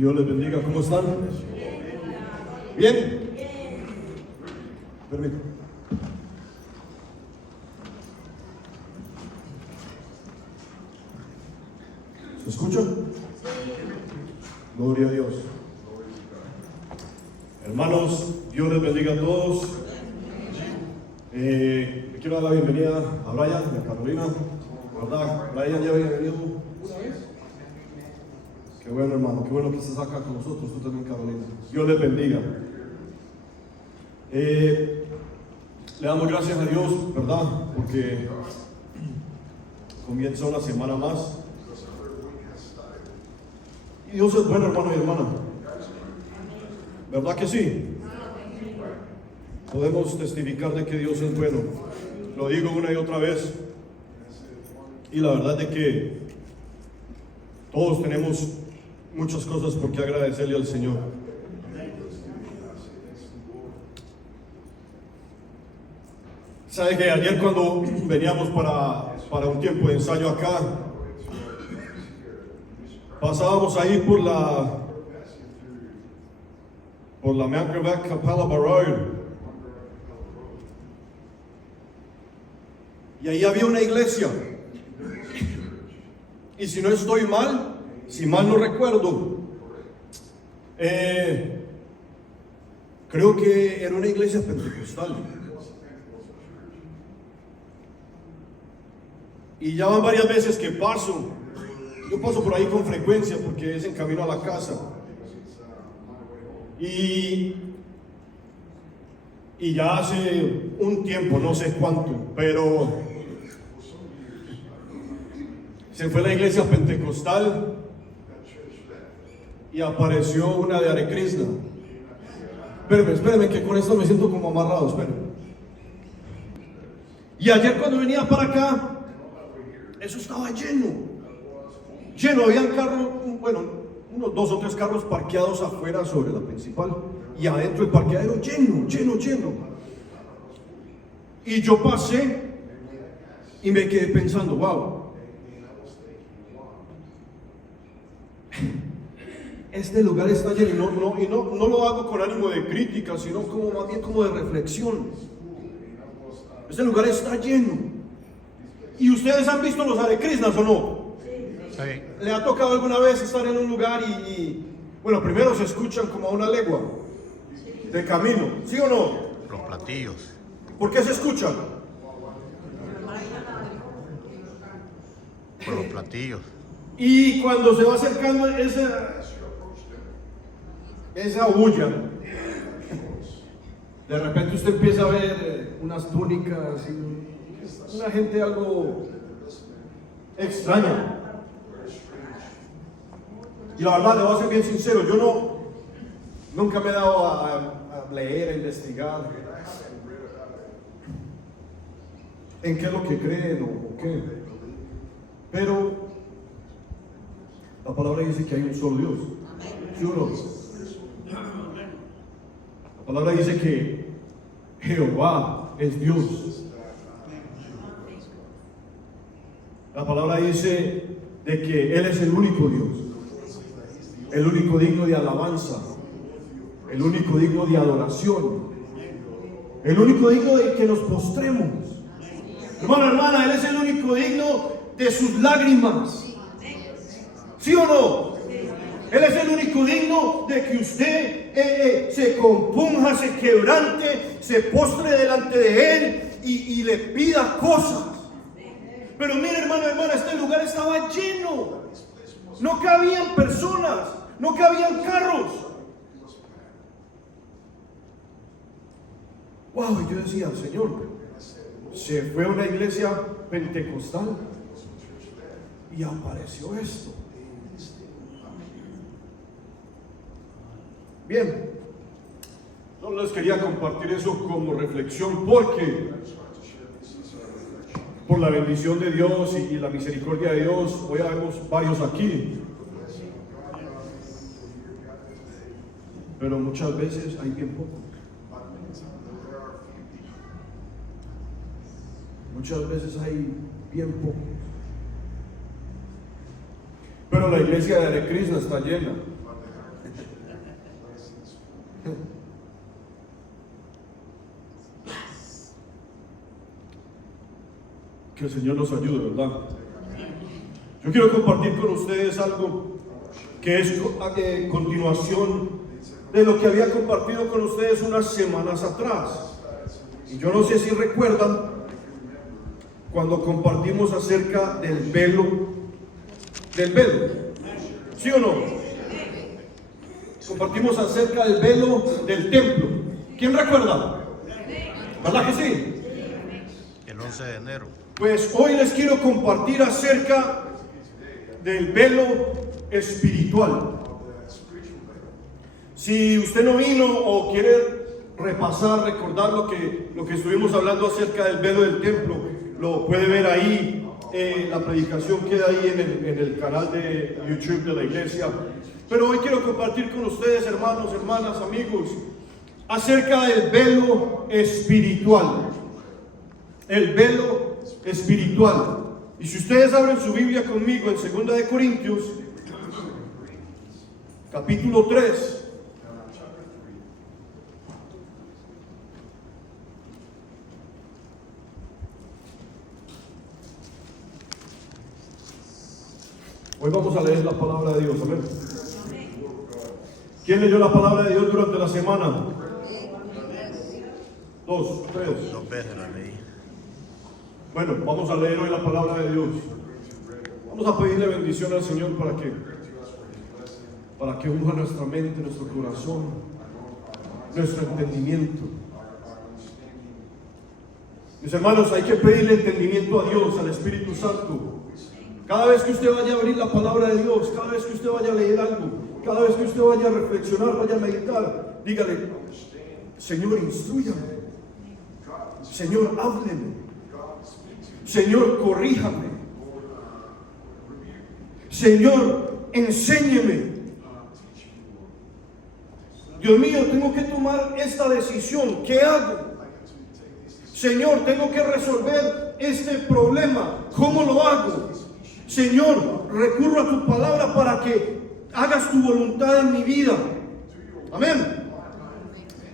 Dios les bendiga, ¿cómo están? ¿Bien? Permítame. ¿Se escucha? Gloria a Dios. Hermanos, Dios les bendiga a todos. Le quiero dar la bienvenida a Brian y a Carolina. ¿Verdad? Brian ya había venido una vez. Qué bueno, hermano, qué bueno que estés acá con nosotros, tú también, Carolina. Dios les bendiga. Le damos gracias a Dios, ¿verdad? Porque comienza una semana más. Y Dios es bueno, hermano y hermana. ¿Verdad que sí? Podemos testificar de que Dios es bueno. Lo digo una y otra vez. Y la verdad es de que todos tenemos muchas cosas por qué agradecerle al Señor. ¿Sabe que ayer cuando veníamos para un tiempo de ensayo acá, pasábamos ahí por la Mankraback Capella Road, y ahí había una iglesia, y si no estoy mal, si mal no recuerdo, creo que era una iglesia pentecostal. Y ya van varias veces que paso. Yo paso por ahí con frecuencia porque es en camino a la casa. Y ya hace un tiempo, no sé cuánto, pero se fue la iglesia pentecostal y apareció una de Hare Krishna. Espérenme, que con esto me siento como amarrado, espérenme. Y ayer cuando venía para acá, eso estaba lleno, habían carros, bueno, unos 2 o 3 carros parqueados afuera sobre la principal, y adentro el parqueadero lleno. Y yo pasé y me quedé pensando, wow, este lugar está lleno, y no lo hago con ánimo de crítica, sino como más bien como de reflexión. Este lugar está lleno. ¿Y ustedes han visto los Hare Krishnas o no? Sí. ¿Le ha tocado alguna vez estar en un lugar y bueno, primero se escuchan como a una legua de camino, ¿sí o no? Los platillos. ¿Por qué se escuchan? Por los platillos. Y cuando se va acercando esa bulla, de repente usted empieza a ver unas túnicas y una gente algo extraña. Y la verdad, le voy a ser bien sincero, yo nunca me he dado a leer, a investigar en qué es lo que creen o qué. Pero la palabra dice que hay un solo Dios. ¿Sí o no? La palabra dice que Jehová es Dios. La palabra dice de que Él es el único Dios, el único digno de alabanza, el único digno de adoración, el único digno de que nos postremos. Hermano, hermana, Él es el único digno de sus lágrimas. ¿Sí o no? Él es el único digno de que usted se compunja, se quebrante, se postre delante de Él y le pida cosas. Pero mire, hermano, hermana, este lugar estaba lleno. No cabían personas, no cabían carros. Wow, yo decía, Señor, se fue a una iglesia pentecostal y apareció esto. Bien, solo les quería compartir eso como reflexión porque por la bendición de Dios y la misericordia de Dios, hoy vemos varios aquí. Pero muchas veces hay bien poco. Muchas veces hay bien poco. Pero la iglesia de Hare Krishna está llena. Que el Señor nos ayude, ¿verdad? Yo quiero compartir con ustedes algo que es continuación de lo que había compartido con ustedes unas semanas atrás. Y yo no sé si recuerdan cuando compartimos acerca del velo, ¿sí o no? Compartimos acerca del velo del templo. ¿Quién recuerda? ¿Verdad que sí? El 11 de enero. Pues hoy les quiero compartir acerca del velo espiritual. Si usted no vino o quiere repasar, recordar lo que estuvimos hablando acerca del velo del templo, lo puede ver ahí. La predicación queda ahí en el canal de YouTube de la iglesia. Pero hoy quiero compartir con ustedes, hermanos, hermanas, amigos, acerca del velo espiritual. El velo espiritual. Y si ustedes abren su Biblia conmigo en 2 de Corintios, capítulo 3. Hoy vamos a leer la palabra de Dios, amén. ¿Quién leyó la palabra de Dios durante la semana? 2, 3. 2 veces la leí. Bueno, vamos a leer hoy la palabra de Dios. Vamos a pedirle bendición al Señor para que unja nuestra mente, nuestro corazón, nuestro entendimiento. Mis hermanos, hay que pedirle entendimiento a Dios, al Espíritu Santo. Cada vez que usted vaya a abrir la palabra de Dios, cada vez que usted vaya a leer algo, cada vez que usted vaya a reflexionar, vaya a meditar, dígale: Señor, instrúyame. Señor, hábleme. Señor, corríjame. Señor, enséñeme. Dios mío, tengo que tomar esta decisión. ¿Qué hago? Señor, tengo que resolver este problema. ¿Cómo lo hago? Señor, recurro a tu palabra para que hagas tu voluntad en mi vida. Amén.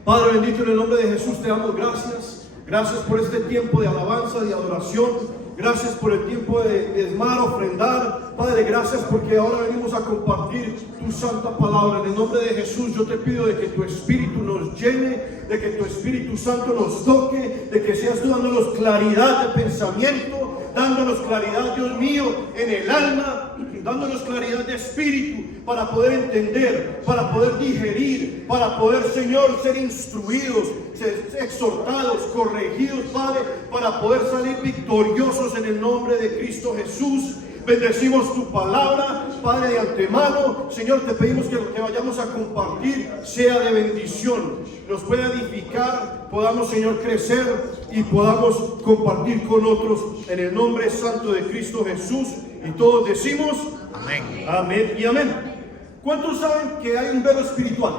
Padre bendito, en el nombre de Jesús te damos gracias. Gracias por este tiempo de alabanza, de adoración. Gracias por el tiempo de diezmar, ofrendar. Padre, gracias porque ahora venimos a compartir tu santa palabra. En el nombre de Jesús yo te pido de que tu Espíritu nos llene, de que tu Espíritu Santo nos toque, de que seas tú dándonos claridad de pensamiento, dándonos claridad, Dios mío, en el alma, dándonos claridad de espíritu para poder entender, para poder digerir, para poder, Señor, ser instruidos, ser exhortados, corregidos, Padre, para poder salir victoriosos en el nombre de Cristo Jesús. Bendecimos tu palabra, Padre, de antemano. Señor, te pedimos que lo que vayamos a compartir sea de bendición, nos pueda edificar, podamos, Señor, crecer y podamos compartir con otros en el nombre santo de Cristo Jesús. Y todos decimos amén, amén y amén. ¿Cuántos saben que hay un velo espiritual?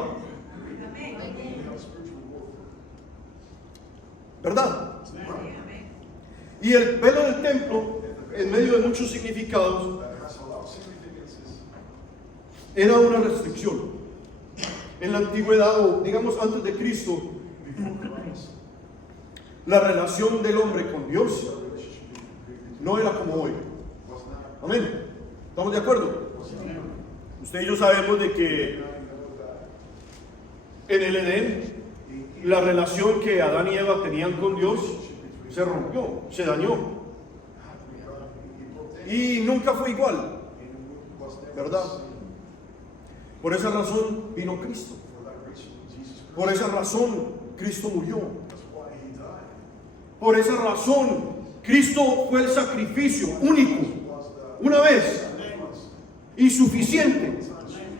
¿Verdad? Y el velo del templo, en medio de muchos significados, era una restricción. En la antigüedad, o digamos antes de Cristo, la relación del hombre con Dios no era como hoy. Amén. ¿Estamos de acuerdo? Usted y yo sabemos de que en el Edén la relación que Adán y Eva tenían con Dios se rompió, se dañó. Y nunca fue igual, ¿verdad? Por esa razón vino Cristo. Por esa razón Cristo murió. Por esa razón Cristo fue el sacrificio único, una vez y suficiente,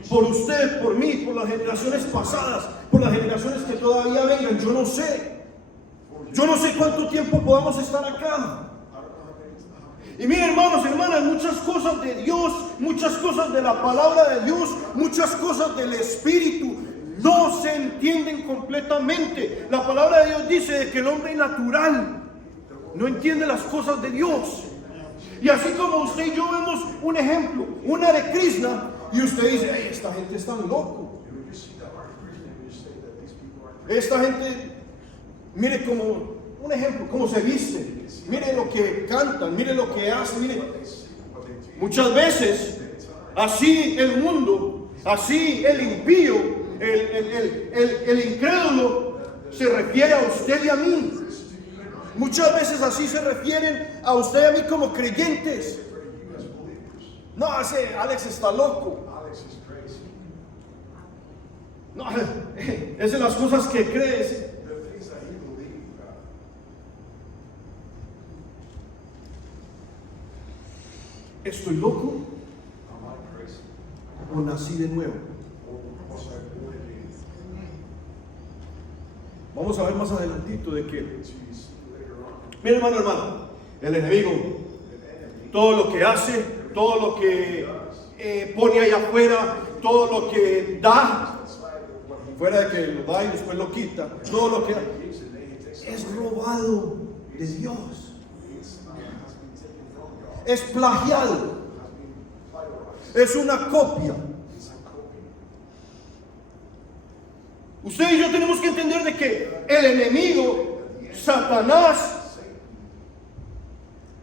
por usted, por mí, por las generaciones pasadas, por las generaciones que todavía vengan. Yo no sé cuánto tiempo podamos estar acá. Y miren, hermanos, hermanas, muchas cosas de Dios, muchas cosas de la palabra de Dios, muchas cosas del Espíritu no se entienden completamente. La palabra de Dios dice de que el hombre natural no entiende las cosas de Dios. Y así como usted y yo vemos un ejemplo, un Hare Krishna, y usted dice: "Ay, esta gente es tan loco". Esta gente, mire como un ejemplo, cómo se viste, mire lo que cantan, mire lo que hacen, mire. Muchas veces, así el mundo, así el impío, el incrédulo, se refiere a usted y a mí. Muchas veces así se refieren a usted y a mí como creyentes. No, ese Alex está loco. No, esas son las cosas que crees. ¿Estoy loco? ¿O nací de nuevo? Vamos a ver más adelantito de que, mire hermano, el enemigo, todo lo que hace, todo lo que pone allá afuera, todo lo que da, fuera de que lo da y después lo quita, todo lo que da, es robado de Dios. Es plagiado, es una copia. Usted y yo tenemos que entender de que el enemigo, Satanás,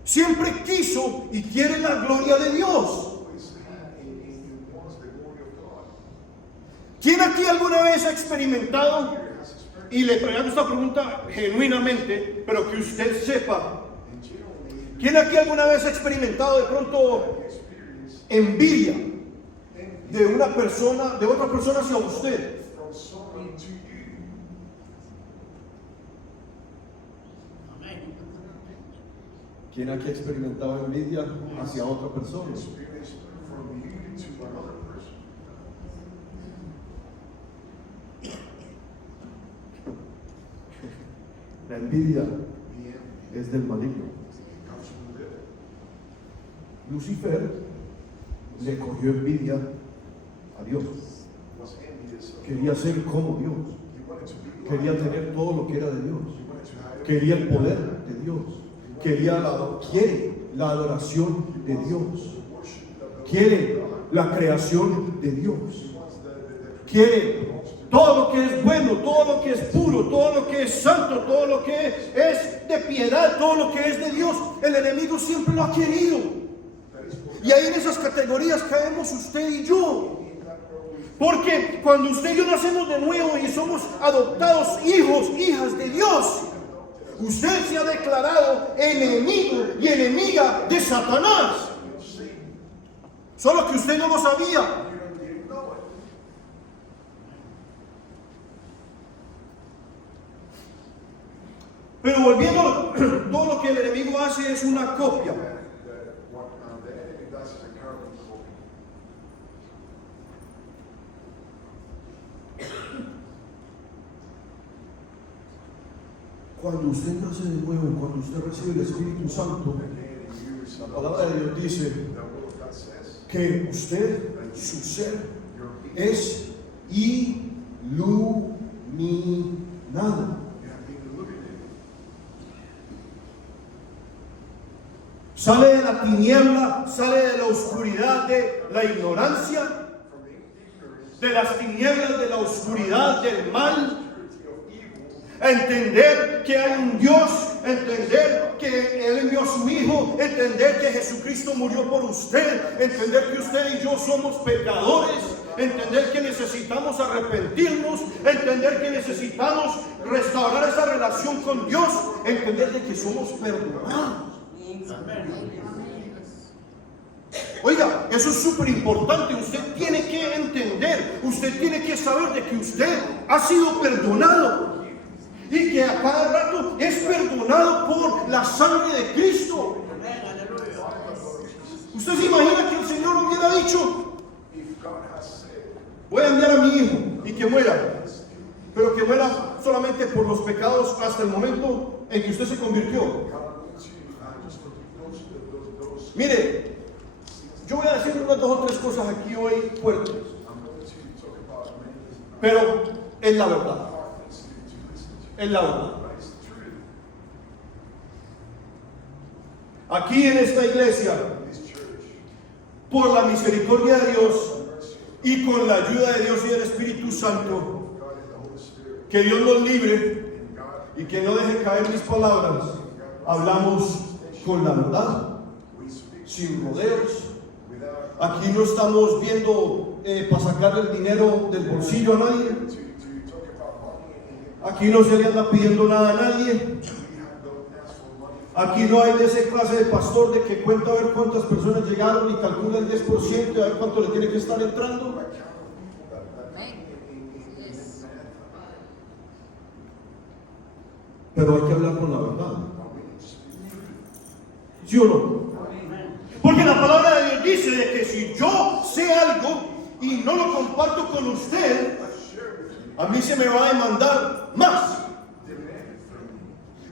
siempre quiso y quiere la gloria de Dios. ¿Quién aquí alguna vez ha experimentado? Y le hago esta pregunta genuinamente, pero que usted sepa. ¿Quién aquí alguna vez ha experimentado de pronto envidia de una persona, de otra persona hacia usted? ¿Quién aquí ha experimentado envidia hacia otra persona? La envidia es del maligno. Lucifer le cogió envidia a Dios. Quería ser como Dios. Quería tener todo lo que era de Dios. Quería el poder de Dios. Quiere la adoración de Dios. Quiere la creación de Dios. Quiere todo lo que es bueno, todo lo que es puro, todo lo que es santo, todo lo que es de piedad, todo lo que es de Dios. El enemigo siempre lo ha querido. Y ahí en esas categorías caemos usted y yo. Porque cuando usted y yo nacemos de nuevo y somos adoptados hijos, hijas de Dios, usted se ha declarado enemigo y enemiga de Satanás. Solo que usted no lo sabía. Pero volviendo, todo lo que el enemigo hace es una copia. Cuando usted nace de nuevo, cuando usted recibe el Espíritu Santo, la palabra de Dios dice que usted, su ser, es iluminado. Sale de la tiniebla, sale de la oscuridad, de la ignorancia, de las tinieblas, de la oscuridad, del mal. A entender que hay un Dios, entender que Él envió a su Hijo, entender que Jesucristo murió por usted, entender que usted y yo somos pecadores, entender que necesitamos arrepentirnos, entender que necesitamos restaurar esa relación con Dios, entender de que somos perdonados. Oiga, eso es súper importante. Usted tiene que entender, usted tiene que saber de que usted ha sido perdonado. Y que a cada rato es perdonado por la sangre de Cristo. ¿Usted se imagina que el Señor hubiera dicho: voy a enviar a mi hijo y que muera, pero que muera solamente por los pecados hasta el momento en que usted se convirtió? Mire, yo voy a decir unas 2 o 3 cosas aquí hoy fuertes, pero es la verdad. Es la verdad. Aquí en esta iglesia, por la misericordia de Dios y con la ayuda de Dios y del Espíritu Santo, Que Dios nos libre y que no deje caer mis palabras. Hablamos con la verdad, sin rodeos. Aquí no estamos viendo para sacarle el dinero del bolsillo a nadie. Aquí no se le anda pidiendo nada a nadie. Aquí no hay de esa clase de pastor de que cuenta a ver cuántas personas llegaron y calcula el 10% y a ver cuánto le tiene que estar entrando. Pero hay que hablar con la verdad. ¿Sí o no? Porque la palabra de Dios dice de que si yo sé algo y no lo comparto con usted, a mí se me va a demandar más.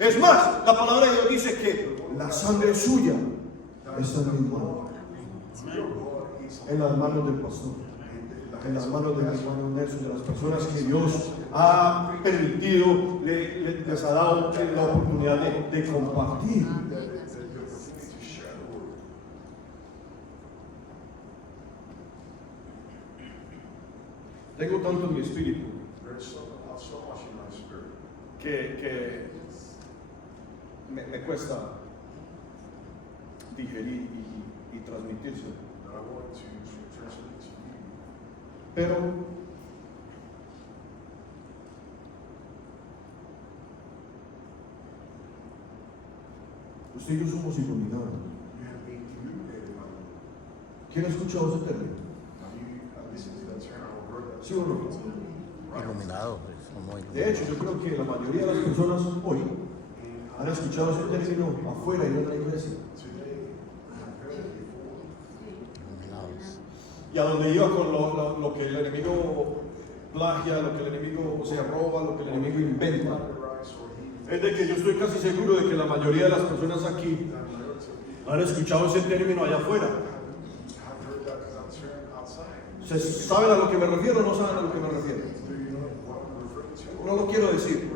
Es más, la palabra de Dios dice que la sangre suya está en mis manos, en las manos del pastor, en las manos de mi hermano Nelson, de las personas que Dios ha permitido, les ha dado la oportunidad de compartir. Tengo tanto en mi espíritu que me cuesta digerir y transmitirse. Pero usted y yo somos iluminados. ¿Quién ha escuchado ese término? ¿Sí o no? Iluminado, pues, somos iluminados. De hecho, yo creo que la mayoría de las personas hoy han escuchado ese término afuera y no en la iglesia. Iluminados. Y a donde iba con lo que el enemigo plagia, lo que el enemigo roba, lo que el enemigo inventa, es de que yo estoy casi seguro de que la mayoría de las personas aquí han escuchado ese término allá afuera. ¿Saben a lo que me refiero o no saben a lo que me refiero? No lo quiero decir.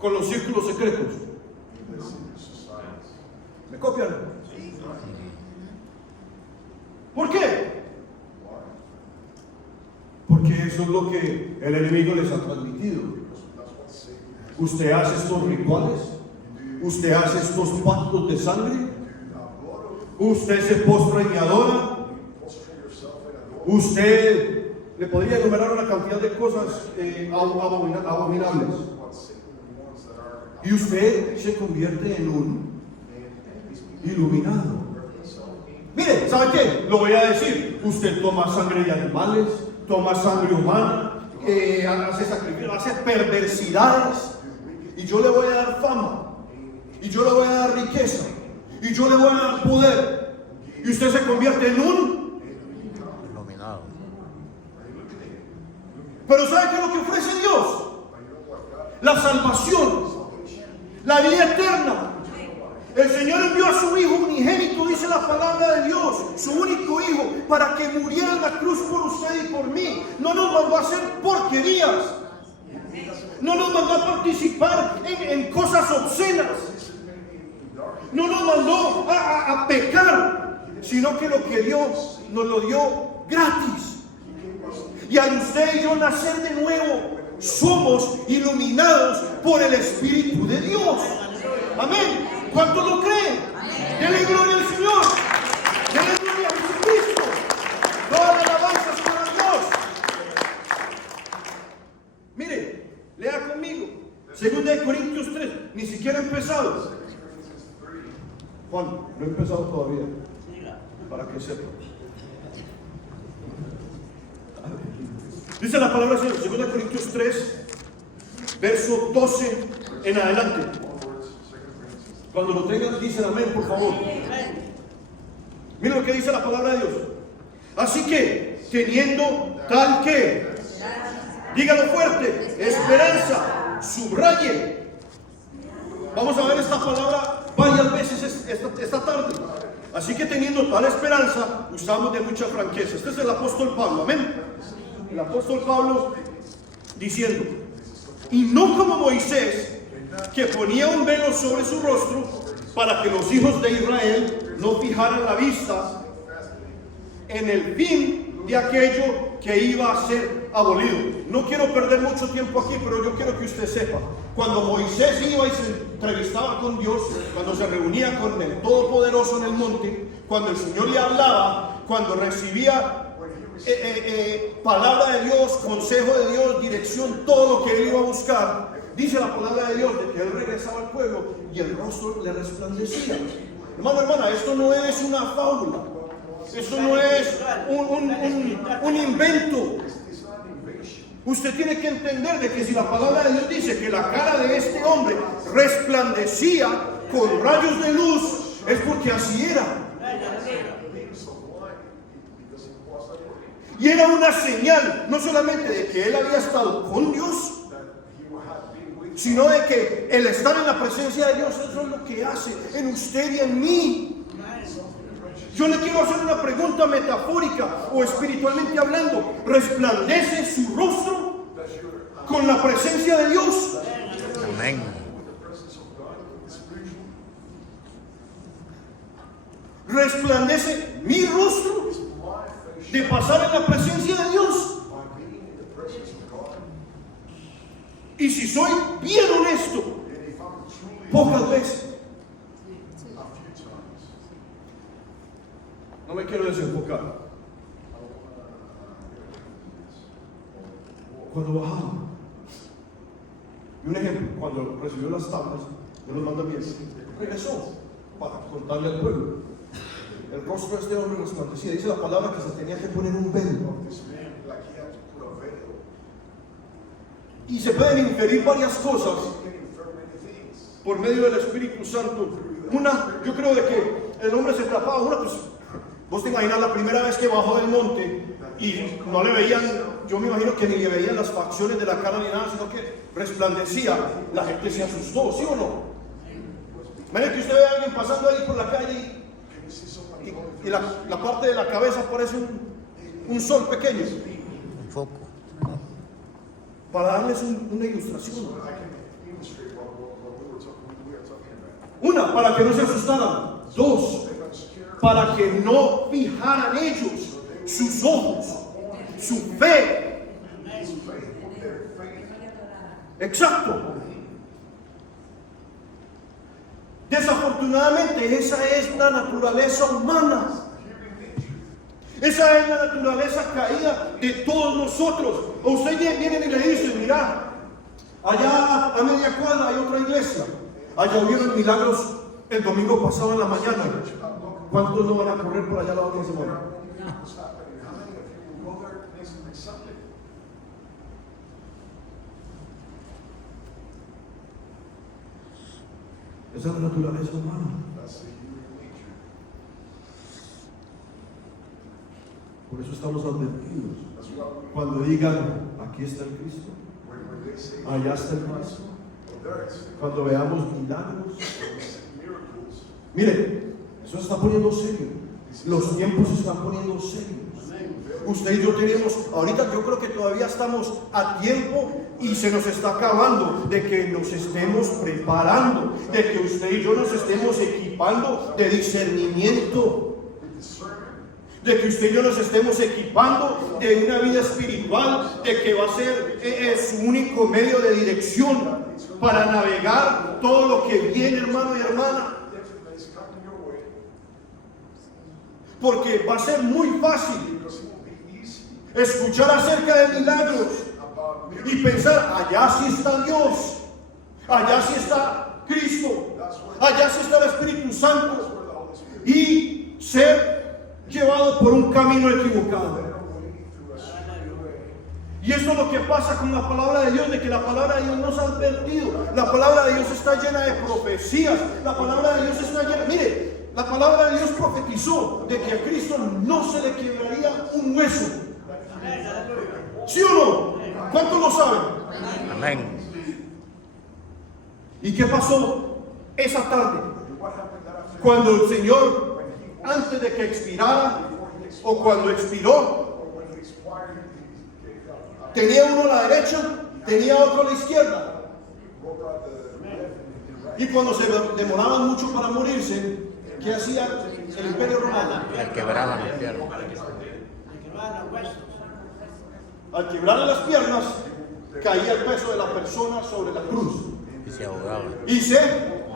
Con los círculos secretos. ¿Me copian? ¿Por qué? Porque eso es lo que el enemigo les ha transmitido. Usted hace estos rituales, usted hace estos pactos de sangre, usted se postra y me adora, usted le podría enumerar una cantidad de cosas abominables. Y usted se convierte en un iluminado. Mire, ¿sabe qué? Lo voy a decir. Usted toma sangre de animales, toma sangre humana, hace sacrificios, hace perversidades. Y yo le voy a dar fama. Y yo le voy a dar riqueza. Y yo le voy a dar poder. Y usted se convierte en un Iluminado. Pero ¿sabe qué es lo que ofrece Dios? La salvación, la vida eterna. El Señor envió a su Hijo unigénito, dice la palabra de Dios, su único Hijo, para que muriera en la cruz por usted y por mí. No nos mandó a hacer porquerías. No nos mandó a participar en cosas obscenas. No nos mandó a pecar, sino que lo que Dios nos lo dio gratis. Y al usted y yo nacer de nuevo, somos iluminados por el Espíritu de Dios. Amén. ¿Cuántos lo creen? Denle gloria al Señor. Denle gloria a Jesucristo. Todas las alabanzas para Dios. Mire, lea conmigo. 2 Corintios 3. Ni siquiera he empezado. Juan, no he empezado todavía. Para que sepan. Dice la palabra del Señor, 2 Corintios 3, verso 12 en adelante. Cuando lo tengan, dicen amén, por favor. Miren lo que dice la palabra de Dios. Así que, teniendo tal que, dígalo fuerte, esperanza, subraye. Vamos a ver esta palabra varias veces esta tarde. Así que teniendo tal esperanza, usamos de mucha franqueza. Este es el apóstol Pablo, amén. El apóstol Pablo diciendo, y no como Moisés, que ponía un velo sobre su rostro para que los hijos de Israel no fijaran la vista en el fin de aquello que iba a ser abolido. No quiero perder mucho tiempo aquí, pero yo quiero que usted sepa, cuando Moisés iba y se entrevistaba con Dios, cuando se reunía con el Todopoderoso en el monte, cuando el Señor le hablaba, cuando recibía palabra de Dios, consejo de Dios, dirección, todo lo que él iba a buscar, dice la palabra de Dios de que él regresaba al pueblo y el rostro le resplandecía. Hermano, hermana, esto no es una fábula, esto no es un invento. Usted tiene que entender de que si la palabra de Dios dice que la cara de este hombre resplandecía con rayos de luz, es porque así era. Y era una señal, no solamente de que él había estado con Dios, sino de que el estar en la presencia de Dios, eso es lo que hace en usted y en mí. Yo le quiero hacer una pregunta metafórica o espiritualmente hablando. ¿Resplandece su rostro con la presencia de Dios? Amén. ¿Resplandece mi rostro de pasar en la presencia de Dios? Y si soy bien honesto, pocas veces. No me quiero desenfocar. Cuando bajaba, y un ejemplo, cuando recibió las tablas de los mandamientos, regresó para contarle al pueblo. El rostro de este hombre resplandecía. Dice la palabra que se tenía que poner un velo. Y se pueden inferir varias cosas por medio del Espíritu Santo. Una, yo creo de que el hombre se tapaba. Una, pues, vos te imaginas la primera vez que bajó del monte y no le veían, yo me imagino que ni le veían las facciones de la cara ni nada, sino que resplandecía. La gente se asustó, ¿sí o no? Imagínate que usted ve a alguien pasando ahí por la calle y la parte de la cabeza parece un sol pequeño. Un foco. Para darles una ilustración. Una, para que no se asustaran. Dos, para que no fijaran ellos sus ojos, su fe. Exacto. Desafortunadamente esa es la naturaleza humana. Esa es la naturaleza caída de todos nosotros. O usted viene y le dice, mira, allá a media cuadra hay otra iglesia. Allá hubieron milagros el domingo pasado en la mañana. ¿Cuántos no van a correr por allá la otra semana? Esa es la naturaleza humana. Por eso estamos advertidos. Cuando digan, aquí está el Cristo, allá está el Cristo. Cuando veamos milagros. Mire, eso se está poniendo serio. Los tiempos se están poniendo serios. Usted y yo tenemos, ahorita yo creo que todavía estamos a tiempo y se nos está acabando de que nos estemos preparando, de que usted y yo nos estemos equipando de discernimiento. De que usted y yo nos estemos equipando de una vida espiritual, de que va a ser su único medio de dirección para navegar todo lo que viene, hermano y hermana. Porque va a ser muy fácil escuchar acerca de milagros y pensar, allá sí está Dios, allá sí está Cristo, allá sí está el Espíritu Santo, y ser llevado por un camino equivocado. Y eso es lo que pasa con la palabra de Dios, de que la palabra de Dios nos ha advertido. La palabra de Dios está llena de profecías. La palabra de Dios está llena, mire, la palabra de Dios profetizó de que a Cristo no se le quebraría un hueso. ¿Sí o no? ¿Cuántos lo saben? Amén. ¿Y qué pasó esa tarde? Cuando el Señor, antes de que expirara, o cuando expiró, tenía uno a la derecha, tenía otro a la izquierda. Y cuando se demoraban mucho para morirse, ¿Qué hacía el Imperio Romano? Le quebraban las piernas. Al quebrarle las piernas, caía el peso de la persona sobre la cruz. Y se ahogaba. Y se,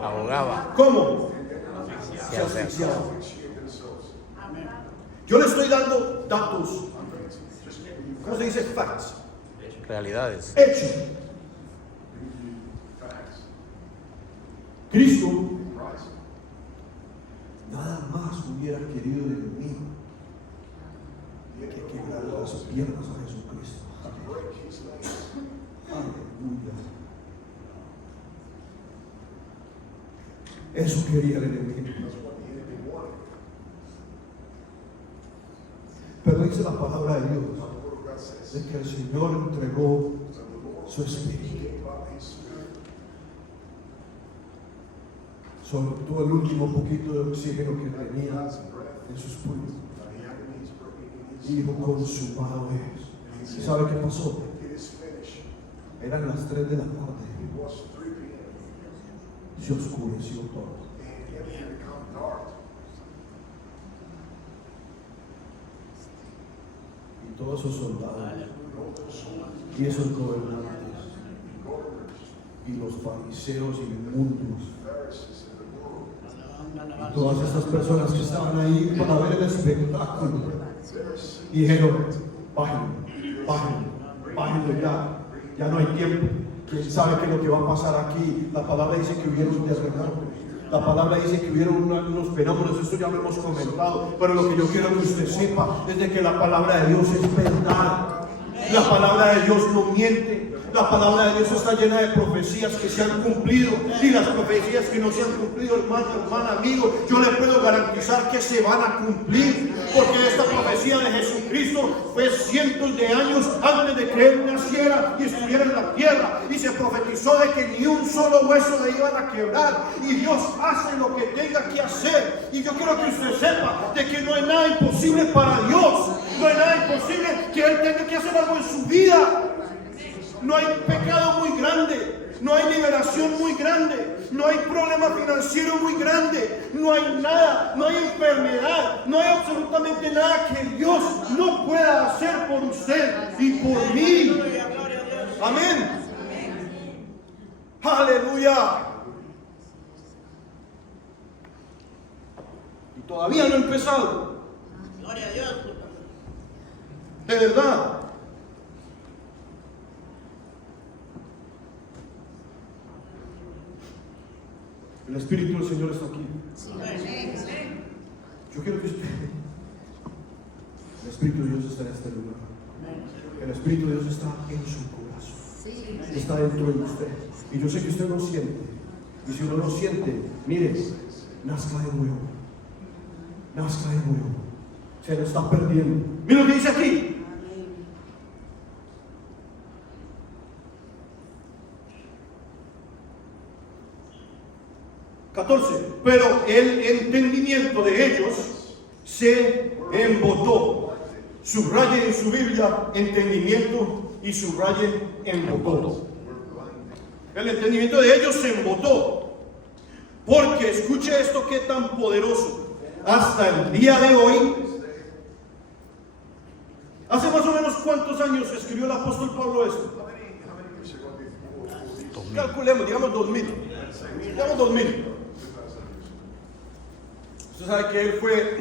Ahogaba. ¿cómo? Se Se ahogaba. asfixiaba. Yo le estoy dando datos, ¿cómo se dice? Facts. Realidades. Hechos. Cristo nada más hubiera querido de mí que quebrar las piernas a Jesucristo. Aleluya. Eso quería el enemigo. Pero dice la palabra de Dios de que el Señor entregó su espíritu. Soltó el último poquito de oxígeno que tenía en sus pulmones. Dijo, consumado es. ¿Sabe qué pasó? Eran las 3 de la tarde. Se oscureció todo. Y todos esos soldados y esos gobernantes y los fariseos inmundos y todas estas personas que estaban ahí para ver el espectáculo dijeron, bájenlo ya no hay tiempo. ¿Quién sabe qué es lo que va a pasar aquí? La palabra dice que hubieron un terremoto. La palabra dice que hubieron unos fenómenos, esto ya lo hemos comentado, pero lo que yo quiero que usted sepa es de que la palabra de Dios es verdad. La palabra de Dios no miente. La palabra de Dios está llena de profecías que se han cumplido, y las profecías que no se han cumplido, hermano, hermana, amigo, yo le puedo garantizar que se van a cumplir, porque esta profecía de Jesucristo fue cientos de años antes de que Él naciera y estuviera en la tierra, y se profetizó de que ni un solo hueso le iban a quebrar, y Dios hace lo que tenga que hacer. Y yo quiero que usted sepa de que no hay nada imposible para Dios, no hay nada imposible que Él tenga que hacer algo en su vida. No hay pecado muy grande, no hay liberación muy grande, no hay problema financiero muy grande, no hay nada, no hay enfermedad, no hay absolutamente nada que Dios no pueda hacer por usted y por mí. Amén. Aleluya. Y todavía no he empezado. Gloria a Dios. De verdad. El Espíritu del Señor está aquí. Yo quiero que usted... El Espíritu de Dios está en este lugar. El Espíritu de Dios está en su corazón. Está dentro de usted. Y yo sé que usted lo siente. Y si uno lo siente, mire, nazca de nuevo. Nazca de nuevo. Se lo está perdiendo. Mira lo que dice aquí. Pero el entendimiento de ellos se embotó. Subraye en su Biblia entendimiento y subraye embotó. El entendimiento de ellos se embotó. Porque escuche esto que tan poderoso. Hasta el día de hoy, hace más o menos cuántos años escribió el apóstol Pablo esto. Calculemos, digamos 2000. Digamos 2000. Usted sabe que él fue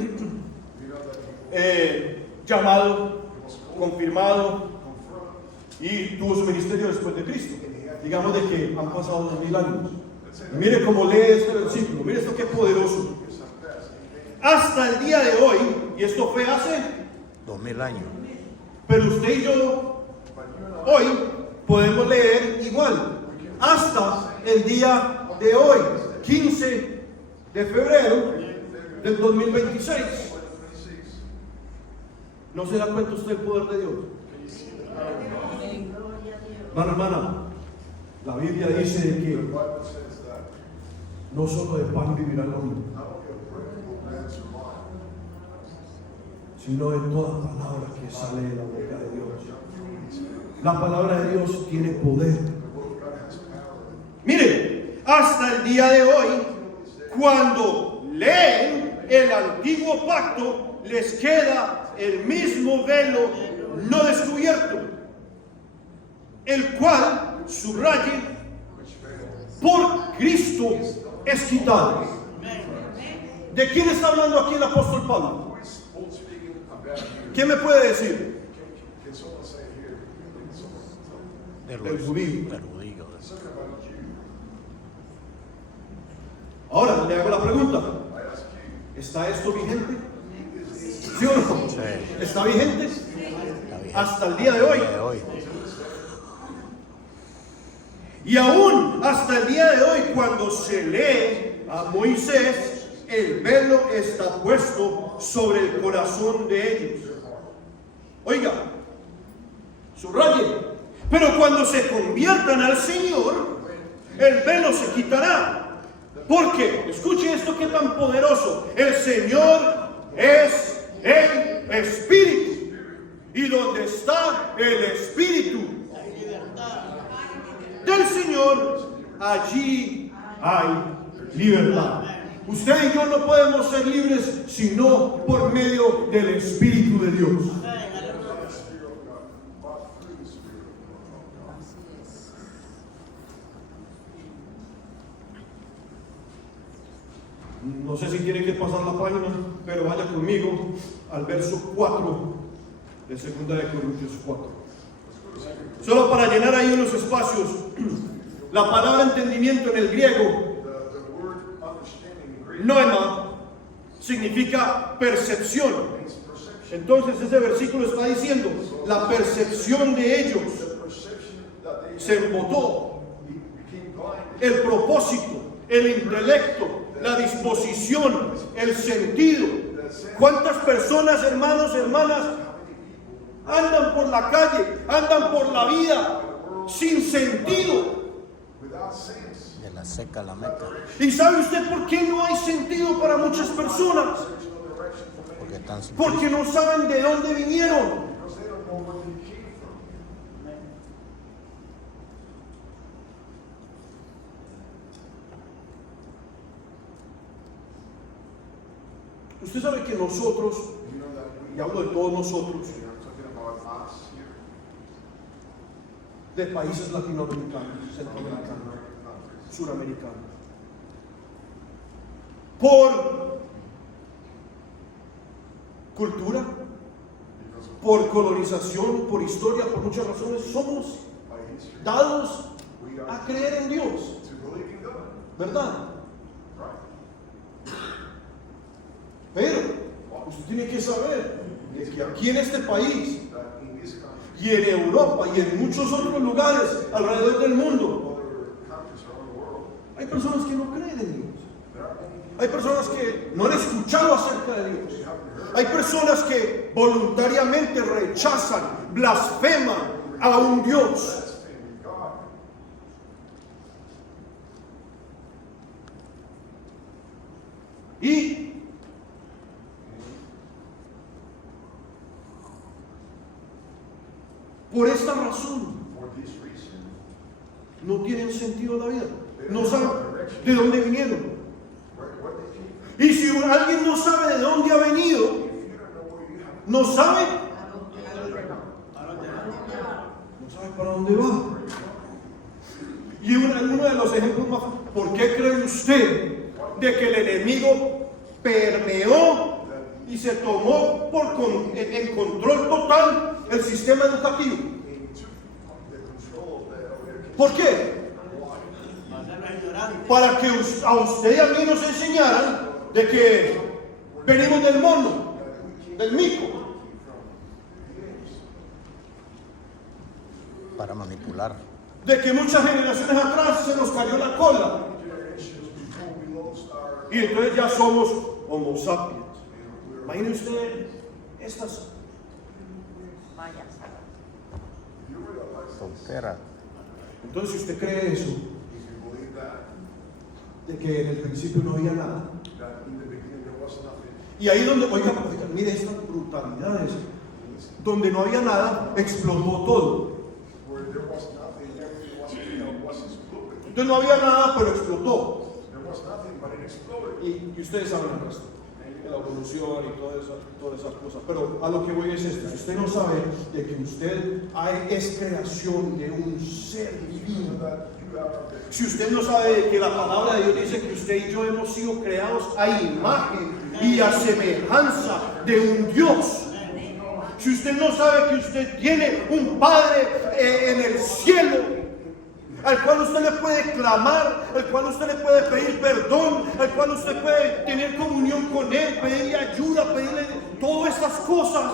llamado, confirmado y tuvo su ministerio después de Cristo. Digamos de que han pasado 2000 años. Y mire cómo lee este versículo, mire esto que poderoso. Hasta el día de hoy, y esto fue hace 2000 años. pero usted y yo hoy podemos leer igual. Hasta el día de hoy, 15 de febrero del 2026. ¿No se da cuenta usted del poder de Dios? Hermana, la Biblia dice que no solo de pan vivirá el hombre, sino de toda palabra que sale de la boca de Dios. La palabra de Dios tiene poder. Mire, hasta el día de hoy, cuando leen el antiguo pacto, les queda el mismo velo no descubierto, el cual, subraye, por Cristo es quitado. ¿De quién está hablando aquí el apóstol Pablo? ¿Quién me puede decir? Del judío. Del judío. Ahora le hago la pregunta: ¿está esto vigente? ¿Sí o no? Sí. ¿Está vigente? Está bien. Hasta el día de hoy. De hoy. Y aún hasta el día de hoy, cuando se lee a Moisés, el velo está puesto sobre el corazón de ellos. Oiga, subraye. Pero cuando se conviertan al Señor, el velo se quitará. Porque, escuche esto que tan poderoso: el Señor es el Espíritu. Y donde está el Espíritu del Señor, allí hay libertad. Usted y yo no podemos ser libres sino por medio del Espíritu de Dios. No sé si tiene que pasar la página, pero vaya conmigo al verso 4 de 2 de Corintios 4. Solo para llenar ahí unos espacios. La palabra entendimiento en el griego, noema, significa percepción. Entonces ese versículo está diciendo: la percepción de ellos se embotó, el propósito, el intelecto, la disposición, el sentido. ¿Cuántas personas, hermanos, hermanas, andan por la calle, andan por la vida sin sentido? De la seca a la meta. ¿Y sabe usted por qué no hay sentido para muchas personas? Porque están sin Porque no saben de dónde vinieron. Usted sabe que nosotros, y hablo de todos nosotros, de países latinoamericanos, centroamericanos, suramericanos, por cultura, por colonización, por historia, por muchas razones, somos dados a creer en Dios, ¿verdad? Pero usted tiene que saber que aquí en este país y en Europa y en muchos otros lugares alrededor del mundo hay personas que no creen en Dios. Hay personas que no han escuchado acerca de Dios. Hay personas que voluntariamente rechazan, blasfeman a un Dios. Y por esta razón no tienen sentido la vida. No saben de dónde vinieron. Y si alguien no sabe de dónde ha venido, no sabe para dónde va. Y uno de los ejemplos más: ¿por qué cree usted de que el enemigo permeó y se tomó en control total el sistema educativo? ¿Por qué? Para que a usted y a mí nos enseñaran de que venimos del mono, del mico. para manipular. De que muchas generaciones atrás se nos cayó la cola. Y entonces ya somos Homo sapiens. Imagine usted estas Tontera. Entonces, si usted cree eso, de que en el principio no había nada, y ahí donde, oiga, mire estas brutalidades, donde no había nada, explotó todo. Entonces no había nada, pero explotó. Y ustedes saben el resto, la evolución y todas esas cosas. Pero a lo que voy es esto: si usted no sabe de que usted es creación de un ser divino, si usted no sabe de que la palabra de Dios dice que usted y yo hemos sido creados a imagen y a semejanza de un Dios, si usted no sabe que usted tiene un Padre en el cielo, al cual usted le puede clamar, al cual usted le puede pedir perdón, al cual usted puede tener comunión con Él, pedirle ayuda, pedirle todas estas cosas,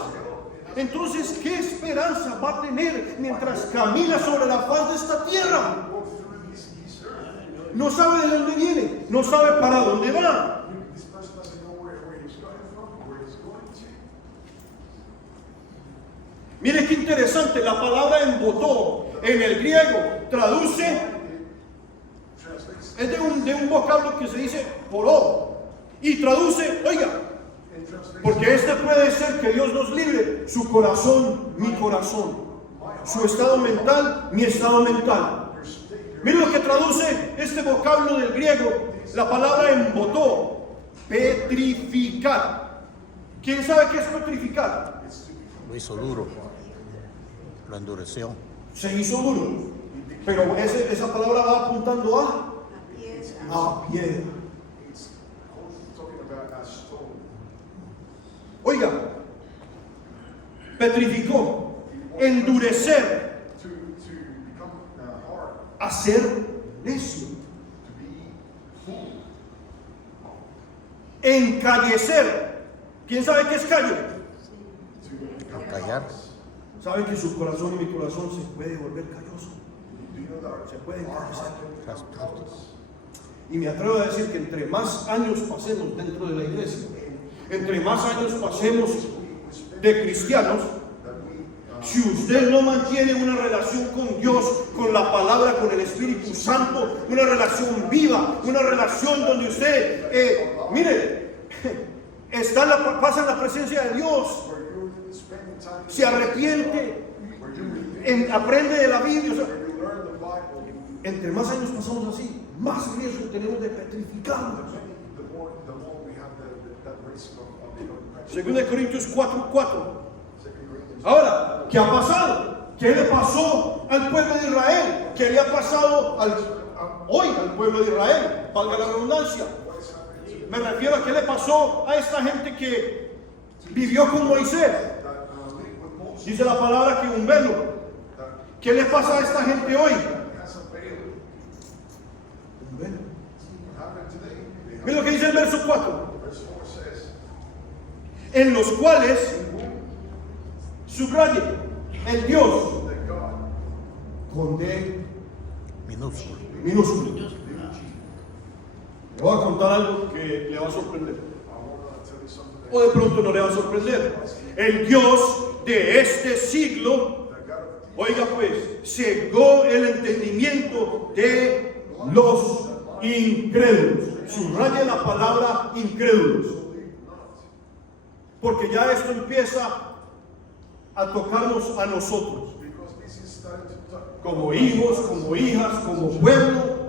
entonces ¿qué esperanza va a tener mientras camina sobre la faz de esta tierra? No sabe de dónde viene, no sabe para dónde va. Mire qué interesante, la palabra embotó en el griego traduce, es de un vocablo que se dice poró, y traduce, oiga, porque este puede ser que Dios nos libre, su corazón, mi corazón, su estado mental, mi estado mental. Mire lo que traduce este vocablo del griego, la palabra embotó, petrificar. ¿Quién sabe qué es petrificar? Lo hizo duro, lo endureció. Se hizo duro, pero esa palabra va apuntando a piedra. Oiga, petrificó, endurecer, hacer necio, encallecer. ¿Quién sabe qué es callo? Callar. ¿Sabe que su corazón y mi corazón se puede volver calloso? Se puede encallecer. Y me atrevo a decir que entre más años pasemos dentro de la iglesia, entre más años pasemos de cristianos, si usted no mantiene una relación con Dios, con la palabra, con el Espíritu Santo, una relación viva, una relación donde usted, mire, pasa en la presencia de Dios, se arrepiente, aprende de la Biblia, o sea, entre más años pasamos así, más riesgo tenemos de petrificarnos. 2 Corintios 4:4. Ahora, ¿qué ha pasado? ¿Qué le pasó al pueblo de Israel? ¿Qué le ha pasado hoy al pueblo de Israel? Valga la redundancia. Me refiero a qué le pasó a esta gente que vivió con Moisés. Dice la palabra que un velo. ¿Qué le pasa a esta gente hoy? Un velo. Mira lo que dice el verso 4. En los cuales, subraye, el Dios con D minúsculo. Le voy a contar algo que le va a sorprender, o de pronto no le va a sorprender. El Dios de este siglo, oiga pues, cegó el entendimiento de los incrédulos. Subraye la palabra incrédulos, porque ya esto empieza a tocarnos a nosotros, como hijos, como hijas, como pueblo.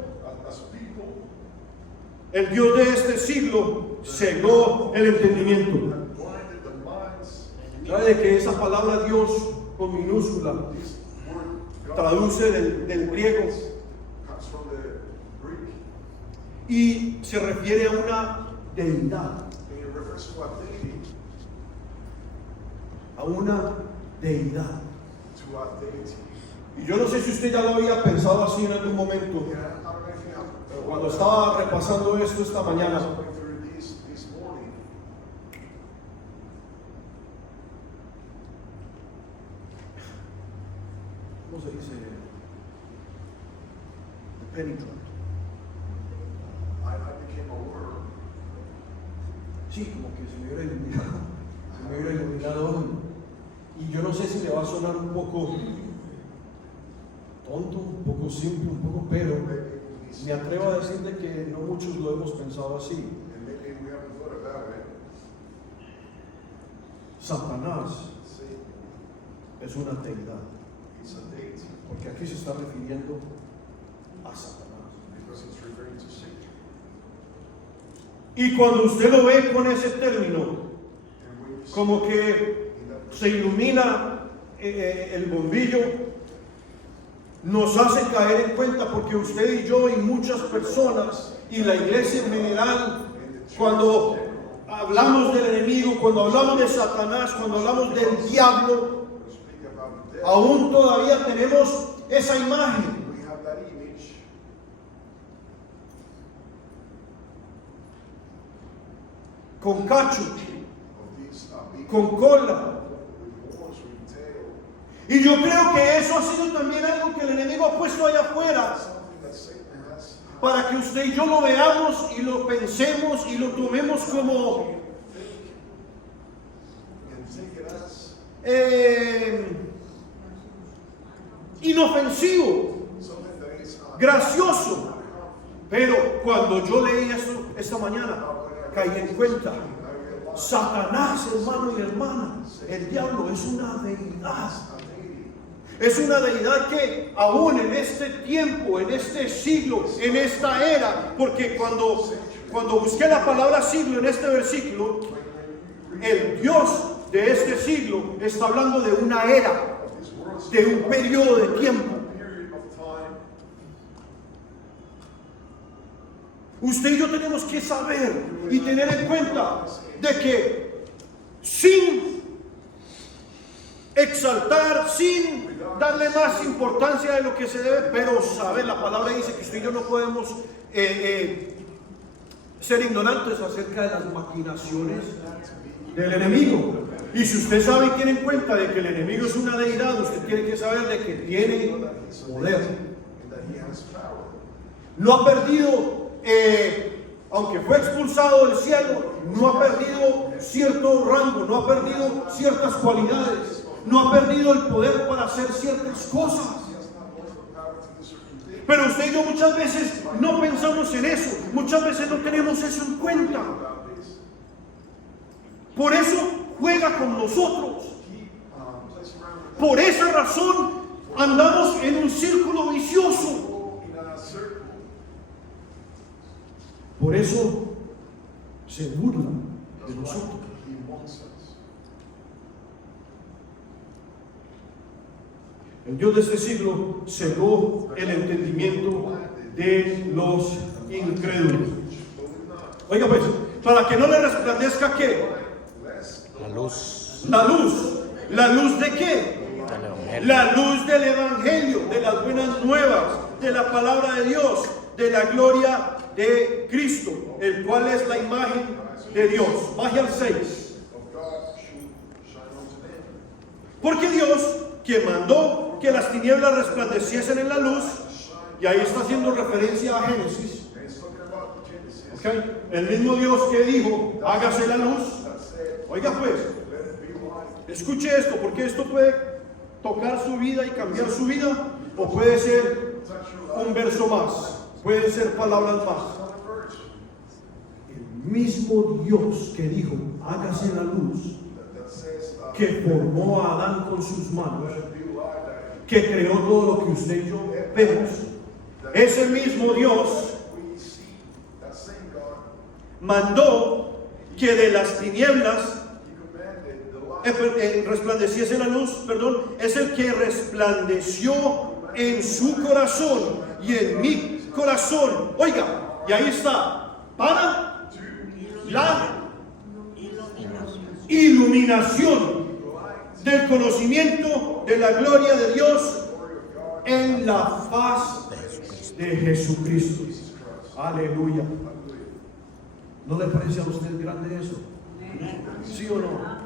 El Dios de este siglo cegó el entendimiento. ¿Sabe de que esa palabra Dios con minúscula traduce del griego y se refiere a una deidad? A una deidad. Y yo no sé si usted ya lo había pensado así en algún momento, pero cuando estaba repasando esto esta mañana, ¿cómo se dice? Penetrant. Sí, como que se me hubiera iluminado. Y yo no sé si le va a sonar un poco tonto, un poco simple, un poco, pero me atrevo a decirle que no muchos lo hemos pensado así. Satanás es una deidad, porque aquí se está refiriendo a Satanás. Y cuando usted lo ve con ese término, como que se ilumina el bombillo, nos hace caer en cuenta, porque usted y yo y muchas personas y la iglesia en general, cuando hablamos del enemigo, cuando hablamos de Satanás, cuando hablamos del diablo, aún todavía tenemos esa imagen. Con cacho, con cola. Y yo creo que eso ha sido también algo que el enemigo ha puesto allá afuera, para que usted y yo lo veamos y lo pensemos y lo tomemos como inofensivo, gracioso. Pero cuando yo leí eso esta mañana, caí en cuenta: Satanás, hermano y hermana, el diablo es una deidad. Es una deidad que aún en este tiempo, en este siglo, en esta era, porque cuando busqué la palabra siglo en este versículo, el Dios de este siglo está hablando de una era, de un periodo de tiempo. Usted y yo tenemos que saber y tener en cuenta de que sin exaltar, sin darle más importancia de lo que se debe, pero saber, la palabra dice que usted y yo no podemos ser ignorantes acerca de las maquinaciones del enemigo. Y si usted sabe y tiene en cuenta de que el enemigo es una deidad, usted tiene que saber de que tiene poder. No ha perdido, aunque fue expulsado del cielo, no ha perdido cierto rango, no ha perdido ciertas cualidades, no ha perdido el poder para hacer ciertas cosas. Pero usted y yo muchas veces no pensamos en eso, muchas veces no tenemos eso en cuenta. Por eso juega con nosotros. Por esa razón andamos en un círculo vicioso. Por eso se burla de nosotros. El Dios de este siglo cegó el entendimiento de los incrédulos. Oiga pues, para que no le resplandezca ¿qué? La luz. La luz. ¿La luz de qué? La luz del Evangelio, de las buenas nuevas, de la palabra de Dios, de la gloria de Cristo, el cual es la imagen de Dios. Baje al 6. Porque Dios, que mandó que las tinieblas resplandeciesen en la luz, y ahí está haciendo referencia a Génesis. Okay. El mismo Dios que dijo, hágase la luz. Oiga pues, escuche esto, porque esto puede tocar su vida y cambiar su vida, o puede ser un verso más, pueden ser palabras más. El mismo Dios que dijo, hágase la luz, que formó a Adán con sus manos, que creó todo lo que usted y yo vemos, ese mismo Dios mandó que de las tinieblas resplandeciese la luz, perdón, es el que resplandeció en su corazón y en mi corazón. Oiga, y ahí está, para la iluminación del conocimiento de la gloria de Dios en la faz de Jesucristo. Aleluya. ¿No le parece a usted grande eso? ¿Sí o no?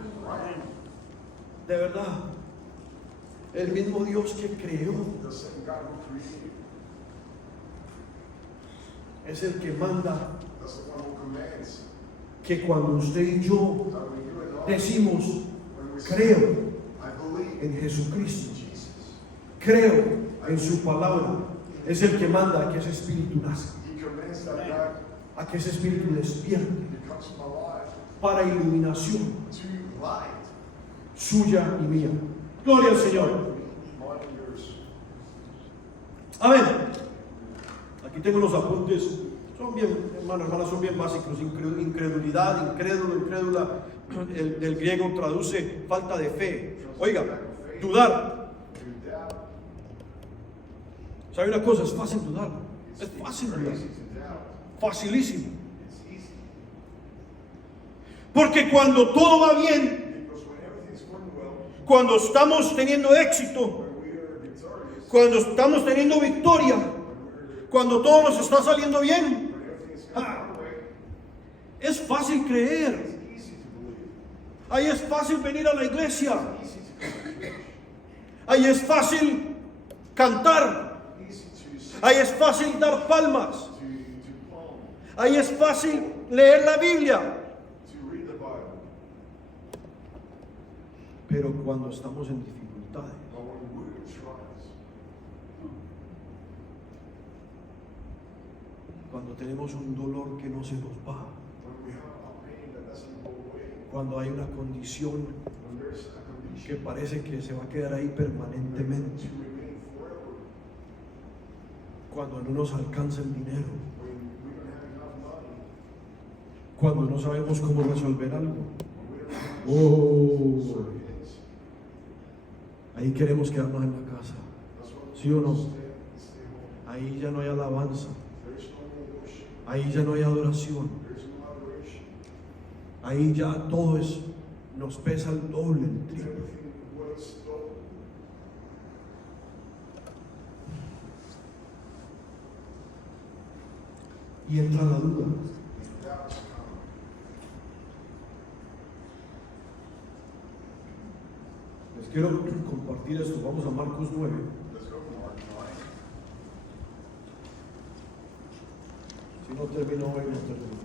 De verdad, el mismo Dios que creó es el que manda que cuando usted y yo decimos creo en Jesucristo, creo en su palabra, es el que manda a que ese espíritu nazca, a que ese espíritu despierte para iluminación suya y mía. Gloria al Señor. Amén. Aquí tengo los apuntes Son bien, hermanos, hermanas, son bien básicos. Incredulidad, incrédulo, incrédula. El del griego traduce falta de fe. Oiga, dudar. ¿Sabe una cosa? Es fácil dudar. Es fácil dudar. Facilísimo. Porque cuando todo va bien, cuando estamos teniendo éxito, cuando estamos teniendo victoria, cuando todo nos está saliendo bien, es fácil creer. Ahí es fácil venir a la iglesia. Ahí es fácil cantar. Ahí es fácil dar palmas. Ahí es fácil leer la Biblia. Pero cuando estamos en dificultades, cuando tenemos un dolor que no se nos va, cuando hay una condición que parece que se va a quedar ahí permanentemente, cuando no nos alcanza el dinero, cuando no sabemos cómo resolver algo, ahí queremos quedarnos en la casa, ¿sí o no? Ahí ya no hay alabanza, ahí ya no hay adoración, ahí ya todo es, nos pesa el doble, el triple. Y entra la duda. Les quiero compartir esto. Vamos a Marcos 9. Si no termino hoy, no termino.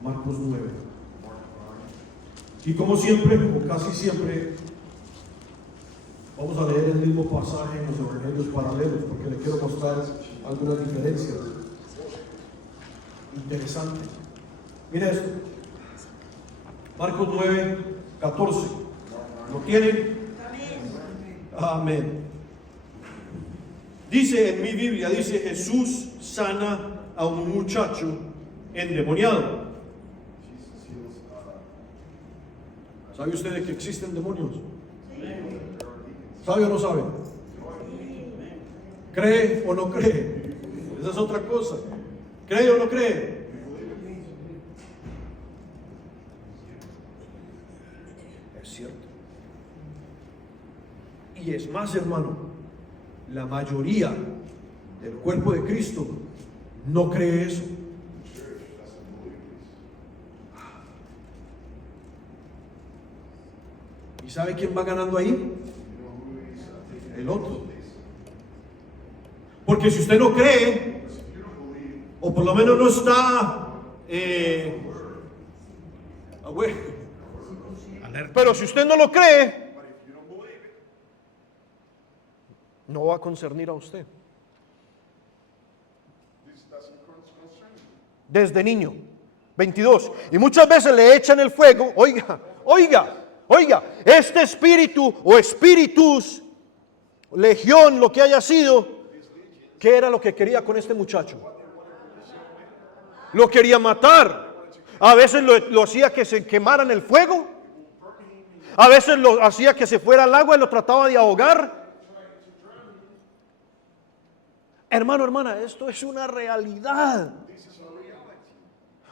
Marcos 9. Y como siempre, o casi siempre, vamos a leer el mismo pasaje en los evangelios paralelos, porque le quiero mostrar algunas diferencias interesantes. Mira esto. Marcos 9, 14. ¿Lo tienen? Amén. Dice en mi Biblia, dice: Jesús sana a un muchacho endemoniado. ¿Sabe usted que existen demonios? ¿Sabe o no sabe? ¿Cree o no cree? Esa es otra cosa. ¿Cree o no cree? Es cierto. Y es más, hermano, la mayoría del cuerpo de Cristo no cree eso. ¿Y sabe quién va ganando ahí? El otro. Porque si usted no cree, o por lo menos no está pero si usted no lo cree, no va a concernir a usted. Desde niño. 22. Y muchas veces le echan el fuego. Oiga, este espíritu o espíritus, legión, lo que haya sido, ¿qué era lo que quería con este muchacho? Lo quería matar. A veces lo hacía que se quemara en el fuego. A veces lo hacía que se fuera al agua y lo trataba de ahogar. Hermano, hermana, esto es una realidad.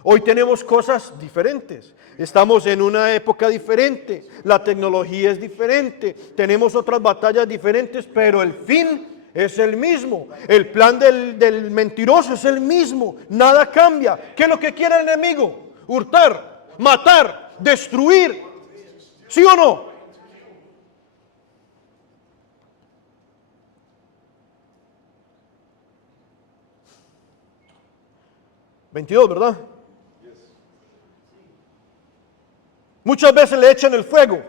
Hoy tenemos cosas diferentes. Estamos en una época diferente. La tecnología es diferente. Tenemos otras batallas diferentes, pero el fin es el mismo. El plan del mentiroso es el mismo. Nada cambia. ¿Qué es lo que quiere el enemigo? Hurtar, matar, destruir. ¿Sí o no? ¿22, verdad? Muchas veces le echan el fuego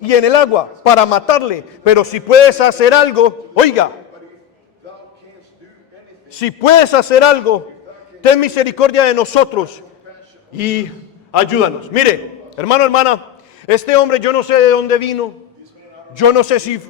y en el agua para matarle, pero si puedes hacer algo, oiga, si puedes hacer algo, ten misericordia de nosotros y ayúdanos. Mire, hermano, hermana, este hombre yo no sé de dónde vino, yo no sé si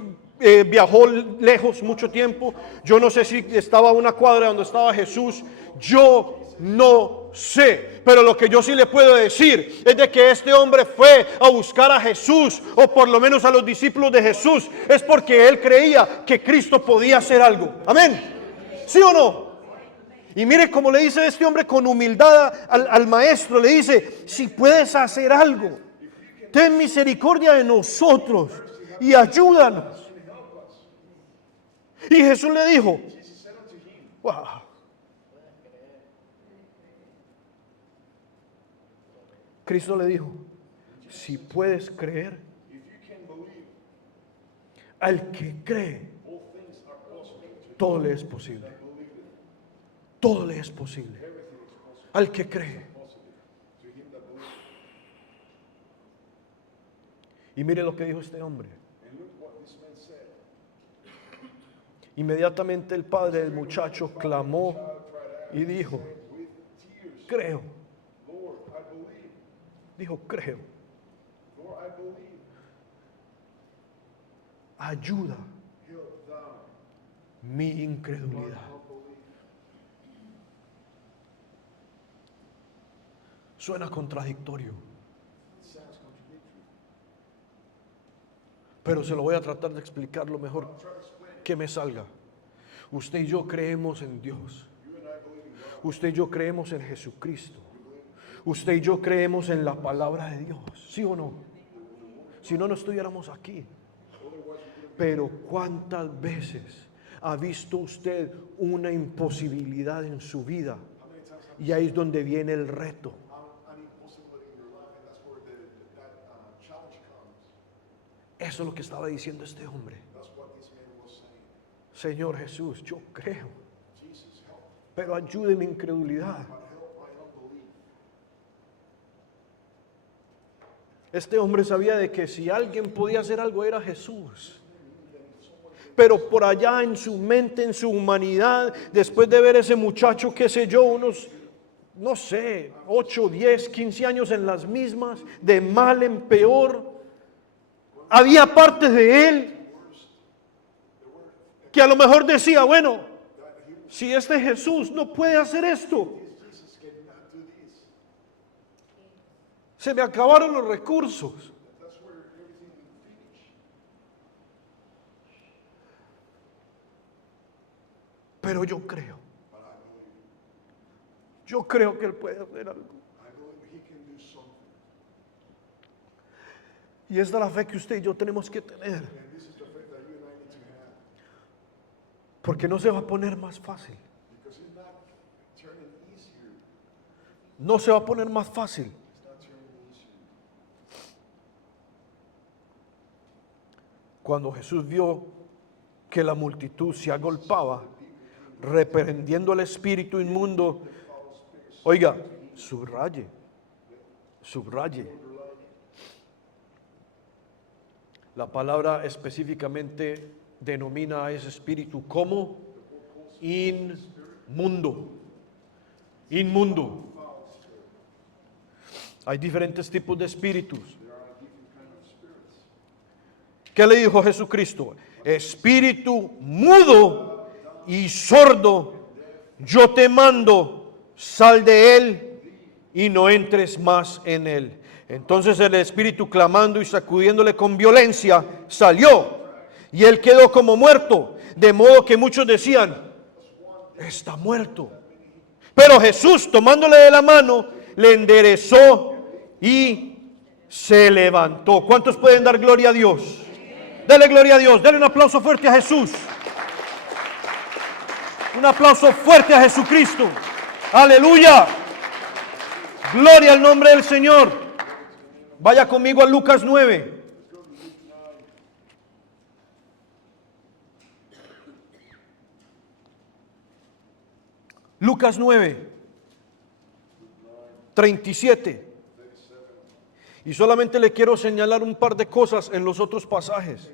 viajó lejos mucho tiempo. Yo no sé si estaba a una cuadra donde estaba Jesús. Yo no sé, pero lo que yo sí le puedo decir es de que este hombre fue a buscar a Jesús, o por lo menos a los discípulos de Jesús, es porque él creía que Cristo podía hacer algo. Amén. ¿Sí o no? Y mire cómo le dice este hombre con humildad al maestro, le dice: si puedes hacer algo, ten misericordia de nosotros y ayúdanos. Y Jesús le dijo, wow. Cristo le dijo: si puedes creer, al que cree, todo le es posible. Todo le es posible. Al que cree. Y mire lo que dijo este hombre. Inmediatamente el padre del muchacho clamó y dijo: creo. Dijo: creo. Ayuda mi incredulidad. Suena contradictorio, pero se lo voy a tratar de explicar lo mejor que me salga. Usted y yo creemos en Dios. Usted y yo creemos en Jesucristo. Usted y yo creemos en la palabra de Dios. ¿Sí o no? Si no, no estuviéramos aquí. Pero ¿cuántas veces ha visto usted una imposibilidad en su vida? Y ahí es donde viene el reto. Eso es lo que estaba diciendo este hombre. Señor Jesús, yo creo, pero ayude mi incredulidad. Este hombre sabía de que si alguien podía hacer algo era Jesús. Pero por allá en su mente, en su humanidad, después de ver ese muchacho, qué sé yo, unos, no sé, 8, 10, 15 años en las mismas, de mal en peor, había partes de él que a lo mejor decía: bueno, si este Jesús no puede hacer esto, se me acabaron los recursos. Pero yo creo que Él puede hacer algo. Y esta es la fe que usted y yo tenemos que tener. Porque no se va a poner más fácil. No se va a poner más fácil. Cuando Jesús vio que la multitud se agolpaba, reprendiendo al espíritu inmundo, oiga, subraye. La palabra específicamente denomina a ese espíritu como inmundo. Inmundo. Hay diferentes tipos de espíritus. ¿Qué le dijo Jesucristo? Espíritu mudo y sordo, yo te mando, sal de él y no entres más en él. Entonces el espíritu, clamando y sacudiéndole con violencia, salió, y él quedó como muerto, de modo que muchos decían: está muerto. Pero Jesús, tomándole de la mano, le enderezó y se levantó. ¿Cuántos pueden dar gloria a Dios? Dele gloria a Dios, dele un aplauso fuerte a Jesús. Un aplauso fuerte a Jesucristo. Aleluya. Gloria al nombre del Señor. Vaya conmigo a Lucas 9. Lucas 9, 37. Y solamente le quiero señalar un par de cosas en los otros pasajes.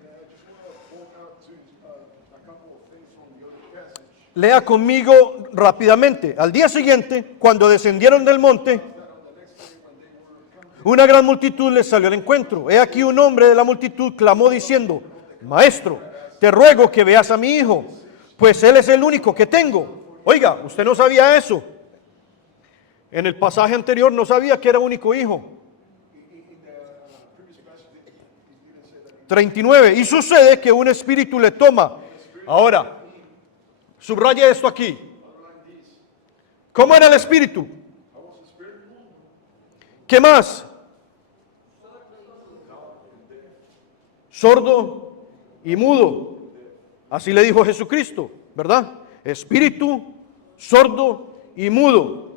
Lea conmigo rápidamente. Al día siguiente, cuando descendieron del monte, una gran multitud les salió al encuentro. He aquí un hombre de la multitud clamó diciendo: Maestro, te ruego que veas a mi hijo, pues él es el único que tengo. Oiga, usted no sabía eso. En el pasaje anterior no sabía que era único hijo. 39. Y sucede que un espíritu le toma. Ahora, subraya esto aquí. ¿Cómo era el espíritu? ¿Qué más? Sordo y mudo. Así le dijo Jesucristo, ¿verdad? Espíritu, sordo y mudo.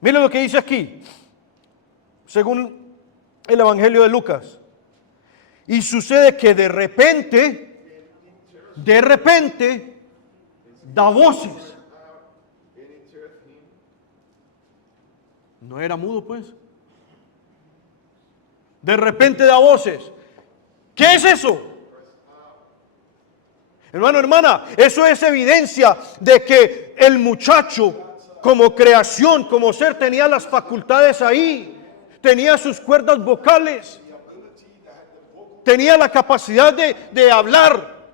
Mire lo que dice aquí, según el Evangelio de Lucas. Y sucede que de repente, da voces. No era mudo, pues. De repente da voces. ¿Qué es eso? Hermano, hermana, eso es evidencia de que el muchacho, como creación, como ser, tenía las facultades ahí, tenía sus cuerdas vocales, tenía la capacidad de hablar.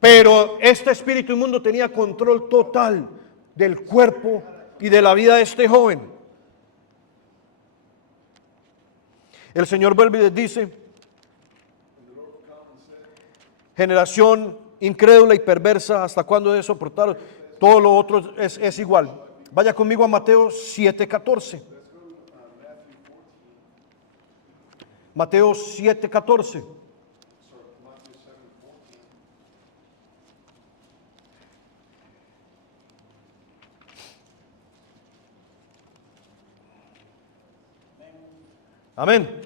Pero este espíritu inmundo tenía control total del cuerpo y de la vida de este joven. El Señor vuelve y les dice: generación incrédula y perversa, ¿hasta cuándo he de soportar? Todo lo otro es igual. Vaya conmigo a Mateo 7:14. Mateo 7:14. Amén.